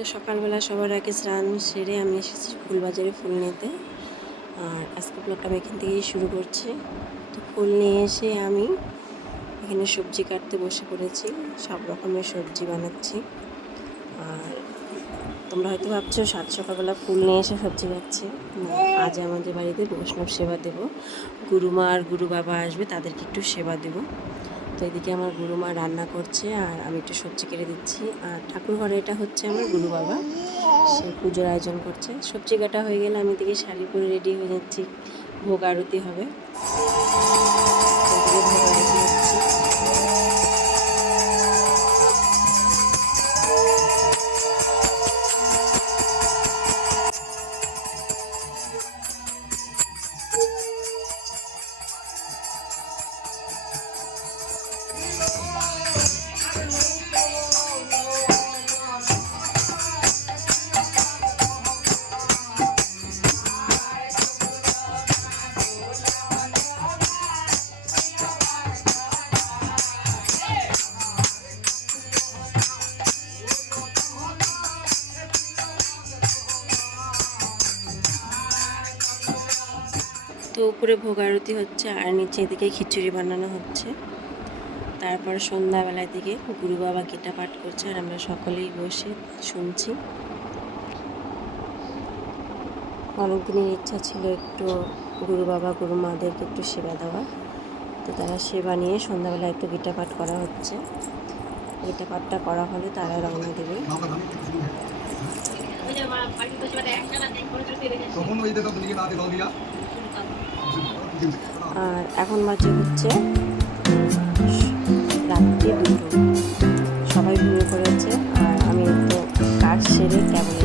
তো সকালবেলা সবার আগে স্নান সেরে আমি এসেছি ফুলবাজারে ফুল নিতে। আর আজকে ব্লগটা আমি এখান থেকেই শুরু করছি। তো ফুল নিয়ে এসে আমি এখানে সবজি কাটতে বসে পড়েছি, সব রকমের সবজি বানাচ্ছি। আর তোমরা হয়তো ভাবছো সাত সকালবেলা ফুল নিয়ে এসে সবজি কাটছি। আজ আমাদের বাড়িতে বৈষ্ণব সেবা দেব, গুরুমা আর গুরু বাবা আসবে, তাদেরকে একটু সেবা দেব। তো এদিকে আমার গুরুমা রান্না করছে আর আমি একটু সবজি কেটে দিচ্ছি। আর ঠাকুর ঘরে এটা হচ্ছে আমার গুরু বাবা, সে পুজোর আয়োজন করছে। সবজি কাটা হয়ে গেলে আমি এদিকে শাড়ি পরে রেডি হয়ে যাচ্ছি, ভোগ আরতি হবে। ভোগ আরতি হচ্ছে। তো উপরে ভোগ আরতি হচ্ছে আর নিচে এদিকে খিচুড়ি বানানো হচ্ছে। তারপর সন্ধ্যাবেলার দিকে গুরু বাবা গীতা পাঠ করছে আর আমরা সকলেই বসে শুনছি। অনেকদিনের ইচ্ছা ছিল একটু গুরু বাবা গুরু মাদেরকে একটু সেবা দেওয়া। তো তারা সেবা নিয়ে সন্ধ্যাবেলা একটু গীতা পাঠ করা হচ্ছে। গীতা পাঠটা করা হলে তারা রওনা দেবে। আর এখন বাজে হচ্ছে রাত্রি 2টো, সবাই ঘুমিয়ে পড়েছে আর আমি তো কাজ সেরে কেবল